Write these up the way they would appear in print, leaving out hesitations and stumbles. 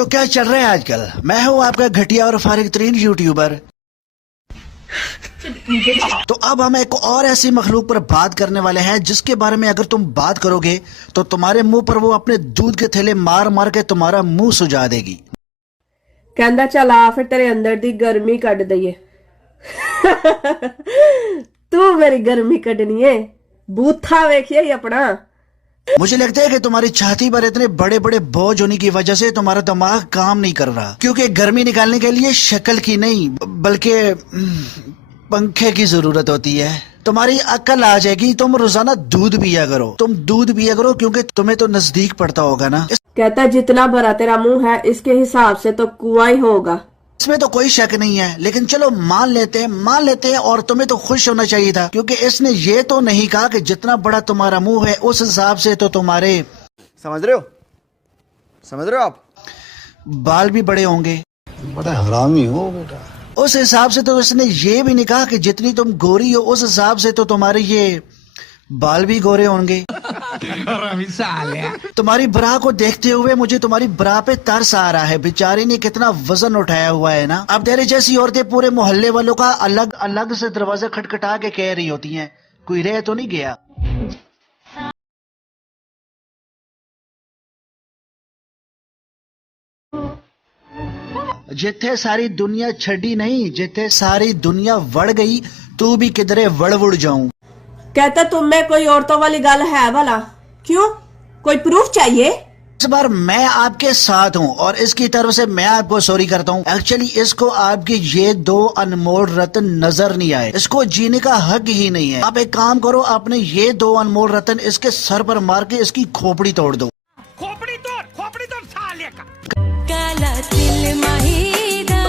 तो क्या चल रहा है आजकल? मैं हूँ आपका घटिया और फारिग तरीन यूट्यूबर। तो अब हम एक और ऐसी मखलूक पर बात करने वाले हैं जिसके बारे में अगर तुम बात करोगे तो तुम्हारे मुंह पर वो अपने दूध के थैले मार मार के तुम्हारा मुंह सुजा देगी। कहंदा चल आ फिर तेरे अंदर दी गर्मी कट दईए। तू मेरी गर्मी कटनी है, बूथा वेखिए ही अपना। मुझे लगता है कि तुम्हारी छाती पर इतने बड़े बड़े बोझ होने की वजह से तुम्हारा दिमाग काम नहीं कर रहा, क्योंकि गर्मी निकालने के लिए शक्ल की नहीं बल्कि पंखे की जरूरत होती है। तुम्हारी अक्ल आ जाएगी, तुम रोजाना दूध पिया करो। तुम दूध पिया करो क्योंकि तुम्हें तो नजदीक पड़ता होगा ना। कहता जितना भरा तेरा मुंह है इसके हिसाब से तो कुआं ही होगा। इसमें तो कोई शक नहीं है, लेकिन चलो मान लेते हैं और तुम्हें तो खुश होना चाहिए था, क्योंकि इसने ये तो नहीं कहा कि जितना बड़ा तुम्हारा मुंह है उस हिसाब से तो तुम्हारे समझ रहे हो आप बाल भी बड़े होंगे। बड़ा हरामी हो बेटा। उस हिसाब से तो इसने ये भी नहीं कहा कि जितनी तुम गोरी हो उस हिसाब से तो तुम्हारे ये बाल भी गोरे होंगे। तुम्हारी ब्रा को देखते हुए मुझे तुम्हारी ब्रा पे तरस आ रहा है। बेचारी ने कितना वजन उठाया हुआ है ना। अब तेरे जैसी औरतें पूरे मोहल्ले वालों का अलग अलग से दरवाजा खटखटा के कह रही होती हैं, कोई रह तो नहीं गया। जिथे सारी दुनिया छड़ी नहीं, जिथे सारी दुनिया वड़ गई, तू भी किधरे वड़ जाऊं। कहता तुम में कोई औरतों वाली गल है भला? क्यों, कोई प्रूफ चाहिए? इस बार मैं आपके साथ हूँ और इसकी तरफ से मैं आपको सॉरी करता हूँ। एक्चुअली इसको आपके ये दो अनमोल रत्न नजर नहीं आए, इसको जीने का हक ही नहीं है। आप एक काम करो, आपने ये दो अनमोल रत्न इसके सर पर मार के इसकी खोपड़ी तोड़ दो। खोपड़ी तोड़ साले का। काला तिल माहीदा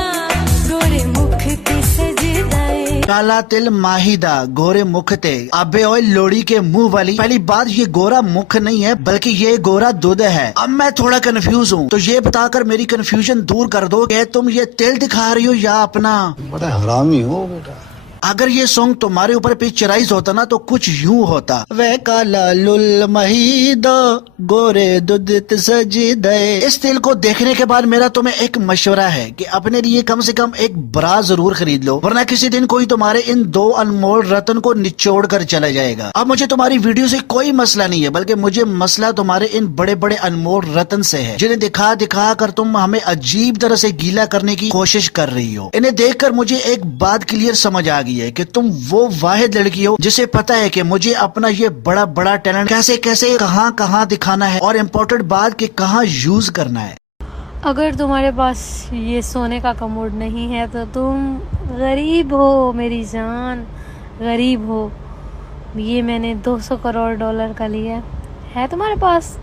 गोरे मुख ते सजदाए, काला तिल माहिदा गोरे मुख ते। अबे ओए लोड़ी के मुंह वाली, पहली बात ये गोरा मुख नहीं है बल्कि ये गोरा दूध है। अब मैं थोड़ा कंफ्यूज हूँ, तो ये बताकर मेरी कंफ्यूजन दूर कर दो कि तुम ये तिल दिखा रही हो या अपना। बड़ा हरामी हो बेटा। अगर ये सॉन्ग तुम्हारे ऊपर पिक्चराइज होता ना तो कुछ यूं होता, वे काला लुल महीदा गोरे दूध सज दे। इस तिल को देखने के बाद मेरा तुम्हें एक मशवरा है कि अपने लिए कम से कम एक ब्रा जरूर खरीद लो, वरना किसी दिन कोई तुम्हारे इन दो अनमोल रत्न को निचोड़ कर चला जाएगा। अब मुझे तुम्हारी वीडियो से कोई मसला नहीं है, बल्कि मुझे मसला तुम्हारे इन बड़े बड़े अनमोल रत्न से है, जिन्हें दिखा दिखा कर तुम हमें अजीब तरह से गीला करने की कोशिश कर रही हो। इन्हें देखकर मुझे एक बात क्लियर समझ आ गई है कि तुम वो वाहिद लड़की हो जिसे पता है कि मुझे अपना ये बड़ा बड़ा टैलेंट कैसे कैसे कहां कहां दिखाना है और इम्पोर्टेंट बात कि कहां यूज करना है। अगर तुम्हारे पास ये सोने का कमोड नहीं है तो तुम गरीब हो मेरी जान, गरीब हो। ये मैंने 200 करोड़ डॉलर का लिया है तुम्हारे पास।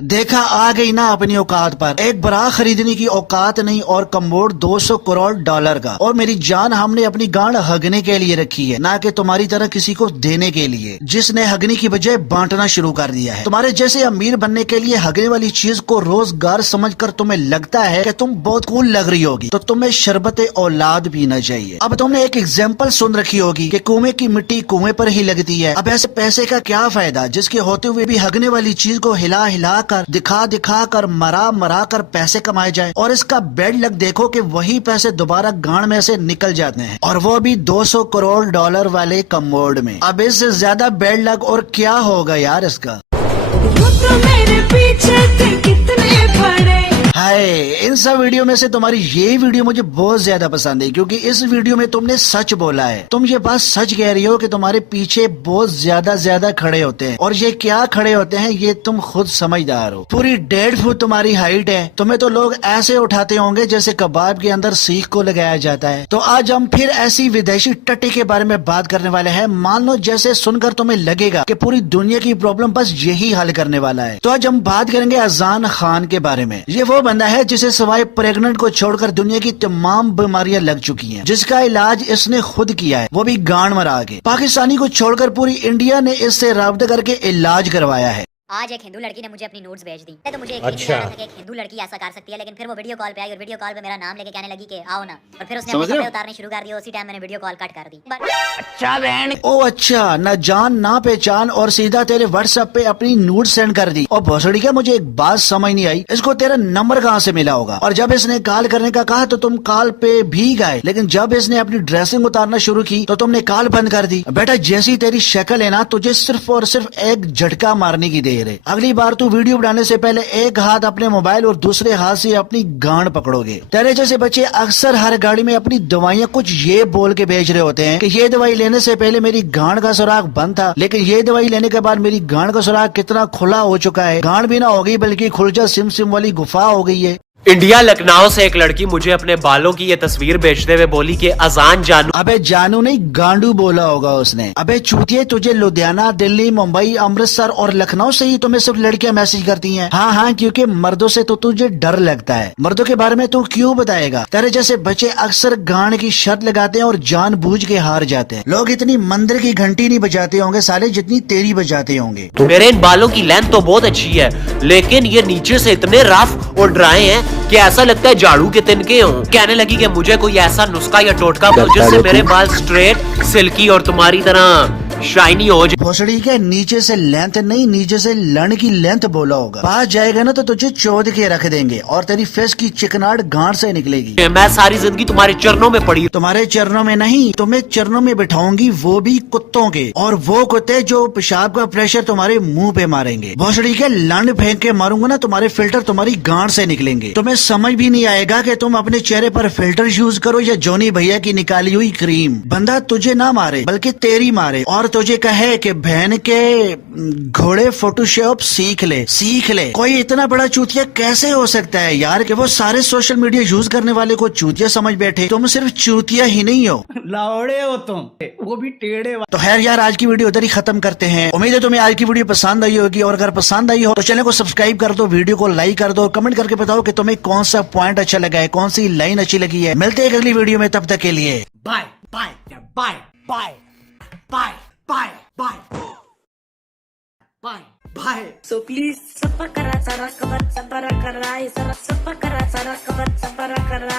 देखा, आ गई ना अपनी औकात पर। एक ब्रा खरीदने की औकात नहीं और कमोड 200 करोड़ डॉलर का। और मेरी जान, हमने अपनी गांड हगने के लिए रखी है, ना कि तुम्हारी तरह किसी को देने के लिए, जिसने हगने की बजाय बांटना शुरू कर दिया है। तुम्हारे जैसे अमीर बनने के लिए हगने वाली चीज को रोजगार समझकर तुम्हें लगता है कि तुम बहुत कूल लग रही होगी, तो तुम्हें शरबत औलाद पीना चाहिए। अब तुमने एक एग्जाम्पल सुन रखी होगी कि कुएं की मिट्टी कुएं पर ही लगती है। अब ऐसे पैसे का क्या फायदा जिसके होते हुए भी हगने वाली चीज को हिला हिला कर, दिखा दिखा कर, मरा मरा कर पैसे कमाए जाए। और इसका बैड लक देखो कि वही पैसे दोबारा गांड में से निकल जाते हैं, और वो भी 200 करोड़ डॉलर वाले कमोड में। अब इससे ज्यादा बैड लक और क्या होगा यार इसका। तो मेरे पीछे थे कितने पड़े। हाय, इन सब वीडियो में से तुम्हारी ये वीडियो मुझे बहुत ज्यादा पसंद है, क्योंकि इस वीडियो में तुमने सच बोला है। तुम ये बात सच कह रही हो कि तुम्हारे पीछे बहुत ज्यादा खड़े होते हैं, और ये क्या खड़े होते हैं ये तुम खुद समझदार हो। पूरी 1.5 फुट तुम्हारी हाइट है। तुम्हें तो लोग ऐसे उठाते होंगे जैसे कबाब के अंदर सीख को लगाया जाता है। तो आज हम फिर ऐसी विदेशी टट्टी के बारे में बात करने वाले हैं। मान लो जैसे सुनकर तुम्हें लगेगा कि पूरी दुनिया की प्रॉब्लम बस यही हल करने वाला है। तो आज हम बात करेंगे अजान खान के बारे में। ये वो बंदा है जिसे सिवाय प्रेग्नेंट को छोड़कर दुनिया की तमाम बीमारियां लग चुकी हैं, जिसका इलाज इसने खुद किया है, वो भी गांड मरा के। पाकिस्तानी को छोड़कर पूरी इंडिया ने इससे राब्ता करके इलाज करवाया है। आज एक हिंदू लड़की ने मुझे अपनी नोट्स भेज दी। तो मुझे यकीन नहीं आ रहा था कि एक हिंदू लड़की ऐसा कर सकती है, लेकिन फिर वो वीडियो कॉल पे आई और वीडियो कॉल पे मेरा नाम लेके कहने लगी कि आओ ना, और फिर उसने अपने कपड़े उतारने शुरू कर दिए। उसी टाइम मैंने वीडियो कॉल कट कर दी। ओ अच्छा, न जान ना पहचान और सीधा तेरे व्हाट्सएप पे अपनी नोट सेंड कर दी। और भोसड़ी का मुझे एक बात समझ नहीं आई, इसको तेरा नंबर कहाँ से मिला होगा? और जब इसने कॉल करने का कहा तो तुम कॉल पे भी गए, लेकिन जब इसने अपनी ड्रेसिंग उतारना शुरू की तो तुमने कॉल बंद कर दी। बेटा जैसी तेरी शक्ल है ना, तुझे सिर्फ और सिर्फ एक झटका मारने की देर है। अगली बार तू वीडियो बनाने से पहले एक हाथ अपने मोबाइल और दूसरे हाथ से अपनी गांड पकड़ोगे। तेरे जैसे बच्चे अक्सर हर गाड़ी में अपनी दवाइयाँ कुछ ये बोल के भेज रहे होते हैं कि ये दवाई लेने से पहले मेरी गांड का सुराग बंद था, लेकिन ये दवाई लेने के बाद मेरी गांड का सुराग कितना खुला हो चुका है। गांड भी ना हो गई बल्कि खुलजा सिम सिम वाली गुफा हो गई है। इंडिया लखनऊ से एक लड़की मुझे अपने बालों की ये तस्वीर भेजते हुए बोली कि अजान जानू। अबे जानू नहीं, गांडू बोला होगा उसने। अबे चूतिए, तुझे लुधियाना, दिल्ली, मुंबई, अमृतसर और लखनऊ से ही तुम्हें सिर्फ लड़कियां मैसेज करती हैं। हाँ, क्योंकि मर्दों से तो तुझे डर लगता है। मर्दों के बारे में तू क्यों बताएगा? तेरे जैसे बच्चे अक्सर गांड की शर्त लगाते हैं और जानबूझ के हार जाते हैं। लोग इतनी मंदिर की घंटी नहीं बजाते होंगे साले जितनी तेरी बजाते होंगे। मेरे इन बालों की लेंथ तो बहुत अच्छी है, लेकिन ये नीचे से इतने रफ और ड्राई हैं कि ऐसा लगता है झाड़ू के तिनके हों। कहने लगी कि मुझे कोई ऐसा नुस्खा या टोटका जिससे मेरे बाल स्ट्रेट, सिल्की और तुम्हारी तरह शाइनी हो जाए। भोसड़ी के नीचे से लेंथ नहीं, नीचे से लन की लेंथ बोला होगा। पास जाएगा ना तो तुझे चोद के रख देंगे और तेरी फेस की चिकनाहट गांड से निकलेगी। मैं सारी जिंदगी तुम्हारे चरणों में पड़ी। तुम्हारे चरणों में नहीं, तुम्हें चरणों में बिठाऊंगी, वो भी कुत्तों के। और वो कुत्ते जो पेशाब का प्रेशर तुम्हारे मुंह पे मारेंगे। भोसड़ी के लंड फेंक के मारूंगा ना, तुम्हारे फिल्टर तुम्हारी गांड से निकलेंगे। तुम्हें समझ भी नहीं आएगा कि तुम अपने चेहरे पर फिल्टर यूज करो या जोनी भैया की निकाली हुई क्रीम। बंदा तुझे ना मारे बल्कि तेरी मारे और तुझे कहे कि बहन के घोड़े फोटोशॉप सीख ले। कोई इतना बड़ा चूतिया कैसे हो सकता है यार कि वो सारे सोशल मीडिया यूज करने वाले को चूतिया समझ बैठे। तुम सिर्फ चूतिया ही नहीं हो, लावड़े हो तुम, वो भी टेढ़े। तो खैर यार, आज की वीडियो उधर ही खत्म करते हैं। उम्मीद है तुम्हें आज की वीडियो पसंद आई होगी, और अगर पसंद आई हो तो चैनल को सब्सक्राइब कर दो, वीडियो को लाइक कर दो, कमेंट करके बताओ कि तुम्हें कौन सा पॉइंट अच्छा लगा है, कौन सी लाइन अच्छी लगी है। मिलते हैं अगली वीडियो में, तब तक के लिए bye bye bye bye bye bye bye bye bye. So please सफा करा सारा कवर सफर करा